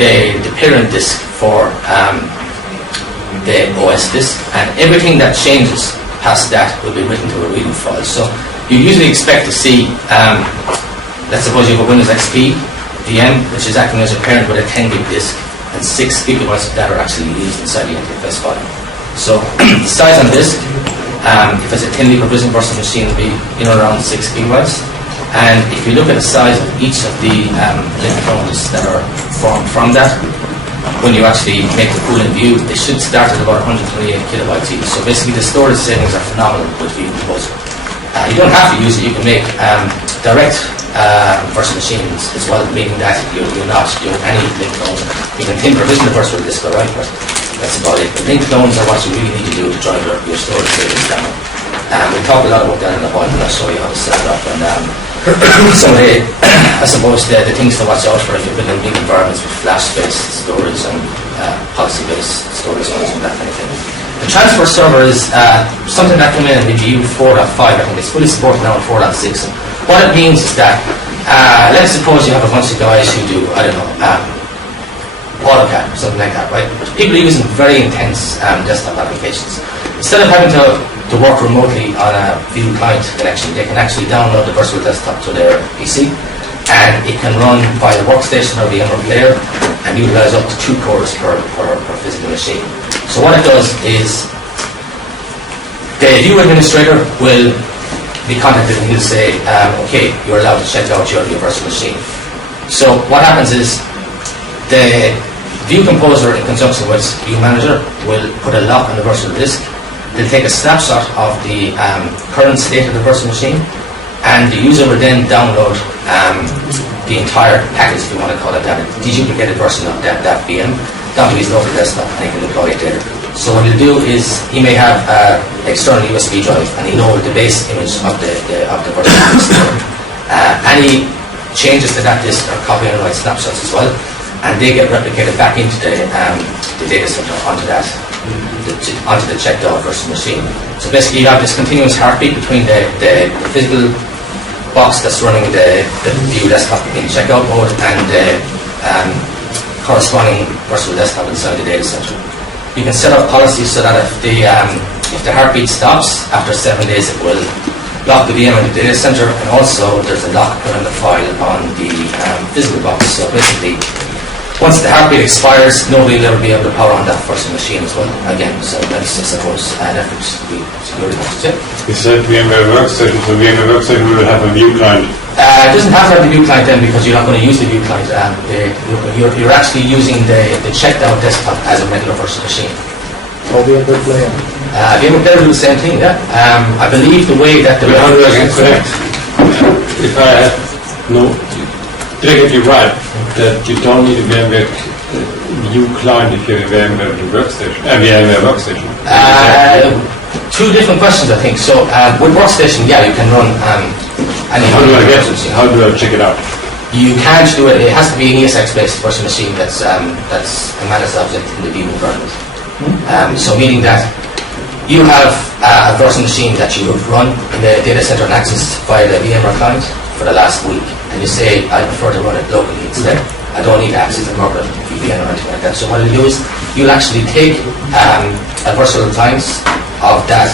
the parent disk for the OS disk, and everything that changes past that will be written to a reading file. So you usually expect to see, let's suppose you have a Windows XP VM, which is acting as a parent with a 10 gig disk, and 6 gigabytes of that are actually used inside the NTFS file. So the size on disk, if it's a 10 gig provision virtual machine, will be around 6 gigabytes. And if you look at the size of each of the Linux components that are formed from that, when you actually make the pooling view, they should start at about 128 kilobytes each. So basically the storage savings are phenomenal with View Composer. You don't have to use it, you can make direct virtual machines as well, meaning that you're not doing any link clones. You can thin provision the virtual disk, all right, but that's about it. The link clones are what you really need to do to drive your storage savings down. We'll talk a lot about that in a while, and I'll show you how to set it up. And some of the, I suppose, the things to watch out for if you're building big environments with flash-based storage and policy-based storage and that kind of thing. The transfer server is something that came in View 4.5. I think it's fully supported now in 4.6. And what it means is that, let's suppose you have a bunch of guys who do, I don't know, AutoCAD or something like that, right? People are using very intense desktop applications. Instead of having to work remotely on a View client connection, they can actually download the virtual desktop to their PC, and it can run by the workstation or VMware player and utilize up to 2 cores per physical machine. So what it does is the View administrator will be contacted and he'll say, okay, you're allowed to check out your virtual machine. So what happens is the View Composer in conjunction with View Manager will put a lock on the virtual disk. They'll take a snapshot of the current state of the virtual machine, and the user will then download the entire package, if you want to call it that, a deduplicated version of that VM down to his local desktop, and he can deploy it there. So what he'll do is he may have an external USB drive, and he'll know the base image of the virtual disk. Any changes to that disk are copy and write snapshots as well, and they get replicated back into the data center onto the checked out virtual machine. So basically you have this continuous heartbeat between the physical box that's running the View desktop in checkout mode and the corresponding virtual desktop inside the data center. You can set up policies so that if the heartbeat stops after 7 days, it will lock the VM in the data center, and also there's a lock put on the file on the physical box. So basically, once the heartbeat expires, nobody will ever be able to power on that virtual machine as well again. So that's, I suppose, an effort to be security posted. You said VMware Workstation, so VMware Workstation will have a View client. It doesn't have to have the View client then, because you're not going to use the View client. You're actually using the checked out desktop as a regular virtual machine. Or VMware Player. VMware Player will do the same thing, yeah. I believe the way that the... How do I get correct? If I have no... Did I get you right? That you don't need a VMware View client if you have a VMware Workstation? Two different questions, I think. So with Workstation, yeah, you can run any... How do I get it? How do I check it out? You can't do it. It has to be an ESX-based virtual machine that's a managed object in the View environment. So meaning that you have a virtual machine that you have run in the data center and accessed via the VMware client for the last week, and you say, I prefer to run it locally instead. I don't need to access the corporate VPN or anything like that. So what you'll do is you'll actually take a virtual appliance of that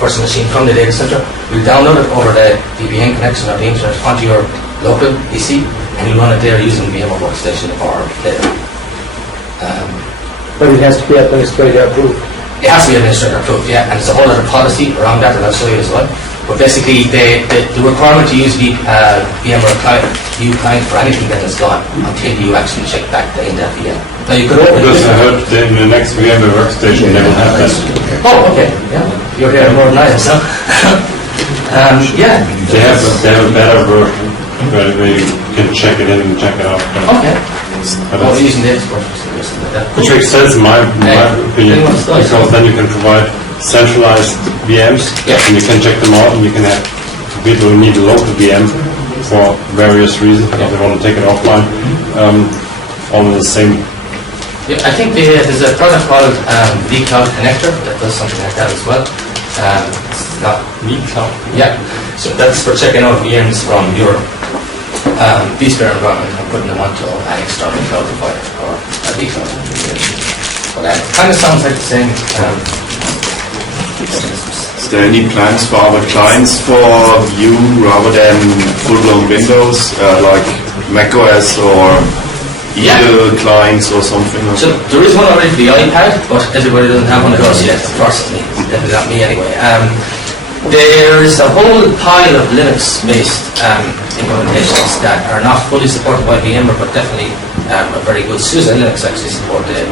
virtual machine from the data center. You'll download it over the VPN connection or the internet onto your local PC, and you'll run it there using VMware Workstation or Player. But it has to be administrator approved. It has to be administrator approved, yeah, and there's a whole other policy around that I'll show you as well. But basically, the requirement to use VMware View client for anything that is gone until you actually check back in that VM. Now you could open it. Because I heard that in the next VMware Workstation they will have that. Oh, okay, yeah. You're here more than I am, so. Yeah. They have a better version where you can check it in and check it out. Okay. Well, we're using the export or something like that. Which makes sense in my opinion, because then you can provide centralized VMs, and you can check them out, and you can have people who need a local VM for various reasons, if they want to take it offline, all in the same. Yeah, I think there's a product called vCloud Connector that does something like that as well. It's not vCloud. Yeah, so that's for checking out VMs from your vSphere environment and putting them onto an external cloud provider or a vCloud configuration. But it kind of sounds like the same. Is there any plans for other clients for Vue rather than full-blown Windows, like macOS or Eagle clients or something? So there is one already for the iPad, but everybody doesn't have one of those yet, unfortunately. Definitely not me anyway. There's a whole pile of Linux-based implementations that are not fully supported by VMware, but definitely are very good. SUSE and Linux actually support the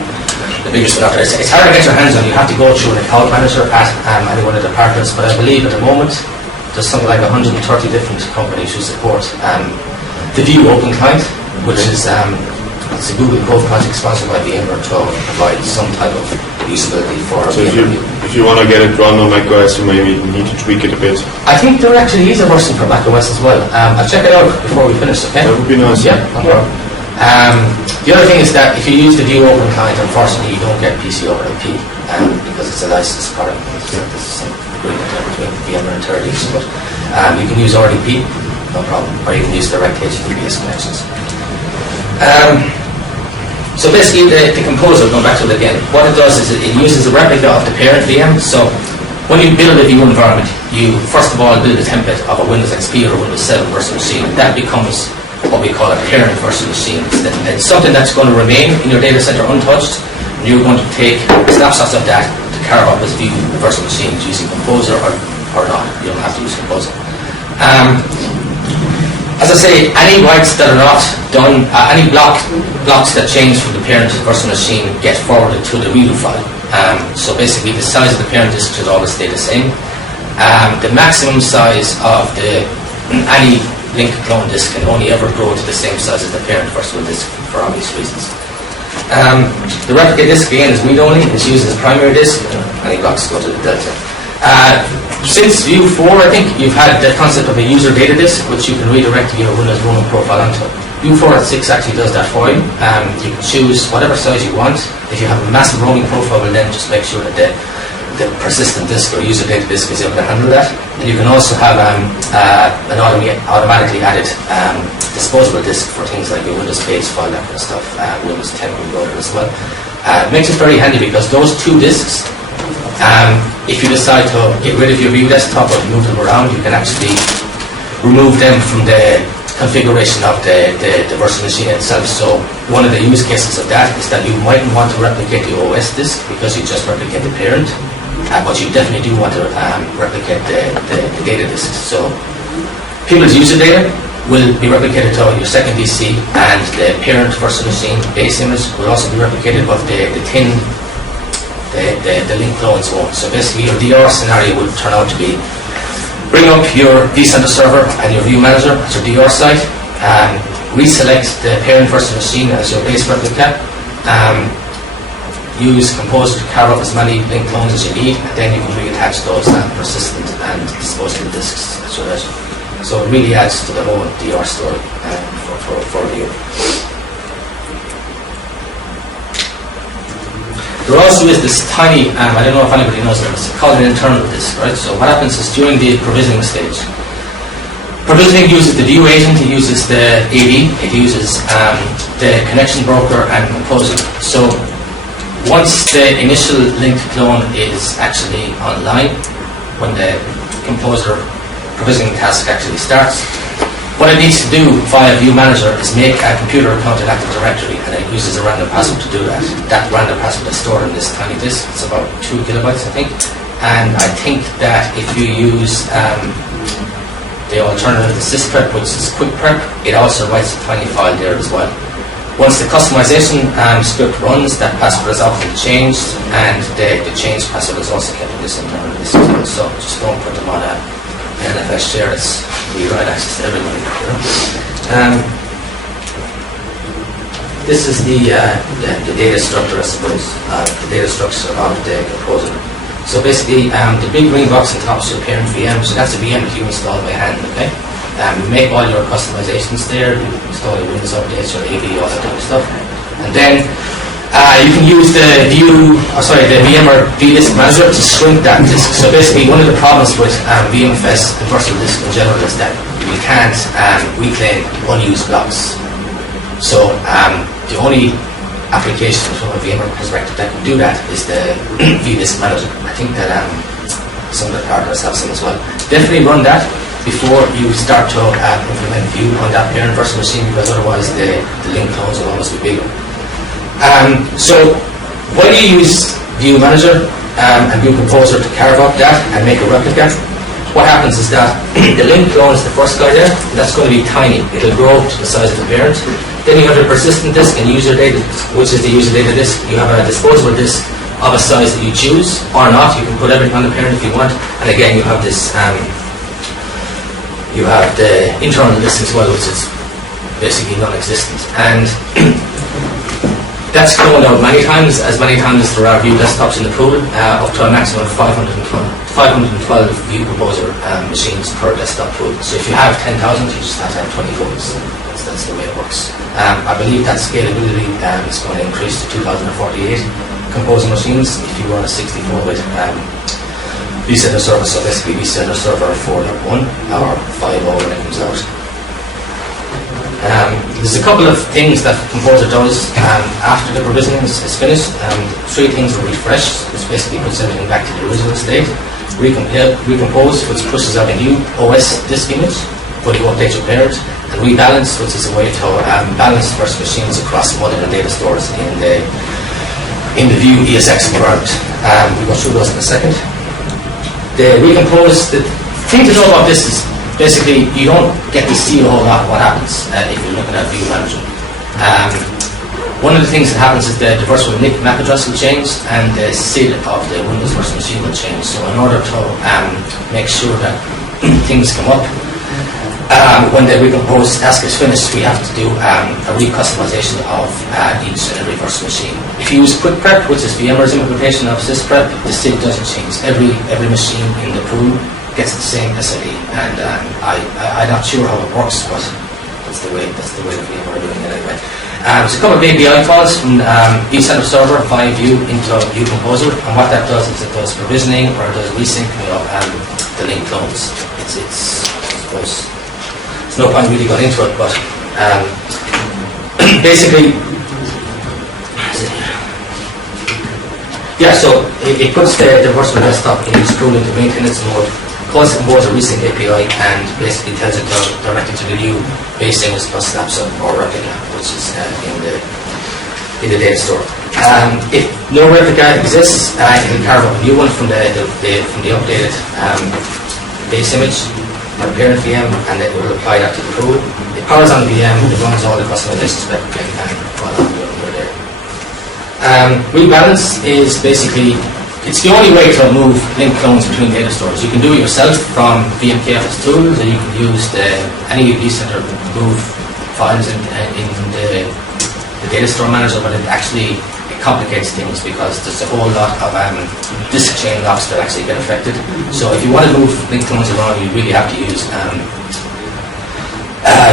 biggest one out there. It's hard to get your hands on. You have to go through an account manager at any one of the partners, but I believe at the moment there's something like 130 different companies who support the Vue Open Client, which is it's a Google Code project sponsored by VMware to provide some type of usability for So VMware. if you want to get it run on macOS, you maybe need to tweak it a bit. I think there actually is a version for macOS as well. I'll check it out before we finish, okay? That would be nice. Yeah, no problem. The other thing is that if you use the Vue Open Client, unfortunately you don't get PC over IP because it's a licensed product. There's some agreement there between VMware and Teradata, but you can use RDP, no problem, or you can use direct HTTPS connections. So basically the composer, going back to it again, what it does is it uses a replica of the parent VM. So when you build a Vue environment, you first of all build a template of a Windows XP or Windows 7 virtual machine. That becomes what we call a parent virtual machine. It's something that's going to remain in your data center untouched. And you're going to take snapshots of that to carve up as Vue virtual machines using Composer or not. You don't have to use Composer. As I say, any writes that are not done, any blocks that change from the parent virtual machine get forwarded to the redo file. So basically the size of the parent disk should always stay the same. The maximum size of any linked clone disk can only ever grow to the same size as the parent virtual disk for obvious reasons. The replica disk again is read-only. It's used as a primary disk. Any blocks go to the delta. Since Vue 4, I think you've had the concept of a user data disk, which you can redirect your Windows roaming profile onto. Vue 4.6 actually does that for you. You can choose whatever size you want. If you have a massive roaming profile, then just make sure that the persistent disk or user data disk is able to handle that. And you can also have an automatically added disposable disk for things like your Windows page file, that kind of stuff. Windows 10 will go there as well. It makes it very handy because those two disks, if you decide to get rid of your Vue desktop or move them around, you can actually remove them from the configuration of the virtual machine itself. So one of the use cases of that is that you mightn't want to replicate the OS disk because you just replicate the parent, but you definitely do want to replicate the data disk. So people's user data will be replicated to your second DC, and the parent virtual machine base image will also be replicated, but the link clones won't. So basically your DR scenario would turn out to be bring up your vCenter server and your Vue Manager as your DR site, reselect the parent virtual machine as your base replica, use Composer to carve up as many link clones as you need, and then you can reattach those persistent and disposable disks at your leisure. So it really adds to the whole DR story for Vue. There also is this tiny, I don't know if anybody knows it, it's called an internal disk, right? So what happens is during the provisioning stage, provisioning uses the Vue agent, it uses the AD, it uses the connection broker and Composer. So once the initial linked clone is actually online, when the Composer provisioning task actually starts, what it needs to do via Vue Manager is make a computer account in Active Directory, and it uses a random password to do that. That random password is stored in this tiny disk. It's about 2 kilobytes, I think. And I think that if you use the alternative to sysprep, which is quick prep, it also writes a tiny file there as well. Once the customization script runs, that password is often changed, and the changed password is also kept in this internal disk. So just don't put them on a NFS share. It's right access to everybody. This is the data structure, I suppose, the data structure of the Composer. So basically, the big green box on top is your parent VM. So that's a VM that you install by hand. Okay, you make all your customizations there. You install your Windows updates, your AV, all that kind of stuff, and then You can use the VMware vDisk Manager to shrink that disk. So basically, one of the problems with VMFS and virtual disk in general is that you can't reclaim unused blocks. So the only application from a VMware perspective that can do that is the vDisk Manager. I think that some of the partners have some as well. Definitely run that before you start to implement View on that parent virtual machine, because otherwise the link clones will always be bigger. So when you use View Manager and View Composer to carve up that and make a replica, what happens is that the link clone is the first guy there, and that's going to be tiny. It'll grow to the size of the parent. Then you have the persistent disk and user data, which is the user data disk. You have a disposable disk of a size that you choose or not. You can put everything on the parent if you want. And again, you have this, you have the internal disk as well, which is basically non-existent. And that's cloned out many times as there are View desktops in the pool, up to a maximum of 512 View Composer machines per desktop pool. So if you have 10,000, you just have to have 20 phones. That's the way it works. I believe that scalability is going to increase to 2048 Composer machines if you run a 64-bit vCenter server. So basically vCenter server 4.1 or 5.0 when it comes out. There's a couple of things that Composer does after the provisioning is finished. 3 things are refreshed, which basically puts everything back to the original state. Recompose, which pushes out a new OS disk image when you update your parent. And rebalance, which is a way to balance virtual machines across multiple data stores in the View ESX environment. We'll go through those in a second. The recompose, the thing to know about this is basically you don't get to see a whole lot of what happens if you're looking at View Manager. One of the things that happens is that the virtual NIC MAC address will change and the SID of the Windows virtual machine will change. So in order to make sure that things come up, when the recompose task is finished, we have to do a recustomization of each and every virtual machine. If you use Quick Prep, which is VMware's implementation of SysPrep, the SID doesn't change. Every machine in the pool gets the same SID, and I'm not sure how it works, but that's the way VMware are doing it anyway. There's a couple of API calls from vCenter Server via View into View Composer, and what that does is it does provisioning or it does resyncing of the link clones. It's I suppose there's no point really going into it, but basically, so it puts the virtual desktop in its pool into maintenance mode, calls Composer resync API, and basically tells it directly to the new base image plus snapshot or replica, which is in the data store. If no replica exists, it will carve up a new one from the updated base image or parent VM, and it will apply that to the pool. It powers on the VM, it runs all the customization spec, and while we're there. Rebalance is basically, it's the only way to move link clones between data stores. You can do it yourself from VMKFS tools, or you can use any vCenter move files in the data store manager, but it complicates things because there's a whole lot of disk chain locks that actually get affected. So if you want to move link clones around, you really have to use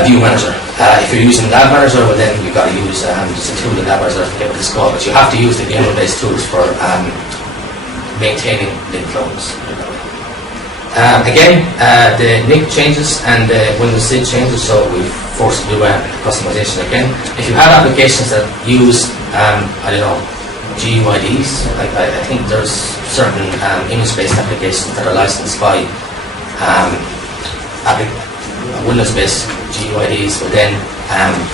View Manager. If you're using Lab Manager, well then you've got to use just a tool in Lab Manager to get what it's called, but you have to use the VMware-based tools for maintaining link clones. Again, the NIC changes and the Windows SID changes, so we've forced to do customization again. If you have applications that use, GUIDs, I think there's certain image-based applications that are licensed by Windows-based GUIDs, but then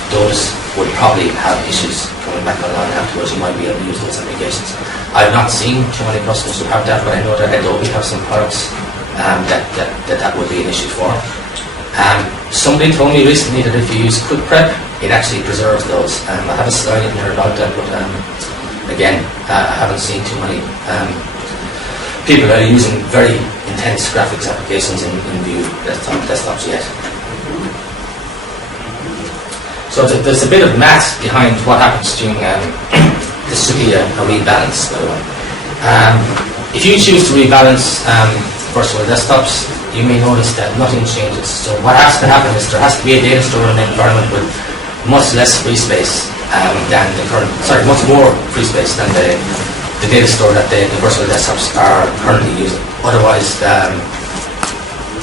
those would probably have issues coming back online afterwards. You might be able to use those applications. I've not seen too many customers who have that, but I know that Adobe have some products that would be an issue for. Somebody told me recently that if you use Quick Prep, it actually preserves those. I have a slide in here about that, but again, I haven't seen too many people that are using very intense graphics applications in View desktops yet. So there's a bit of math behind what happens during this should be a rebalance, by the way. If you choose to rebalance virtual desktops, you may notice that nothing changes. So what has to happen is there has to be a data store in an environment with much less free space than the current, sorry, much more free space than the data store that the virtual desktops are currently using. Otherwise,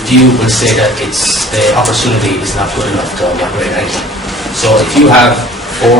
View will say that the opportunity is not good enough to migrate anything. So if you have 4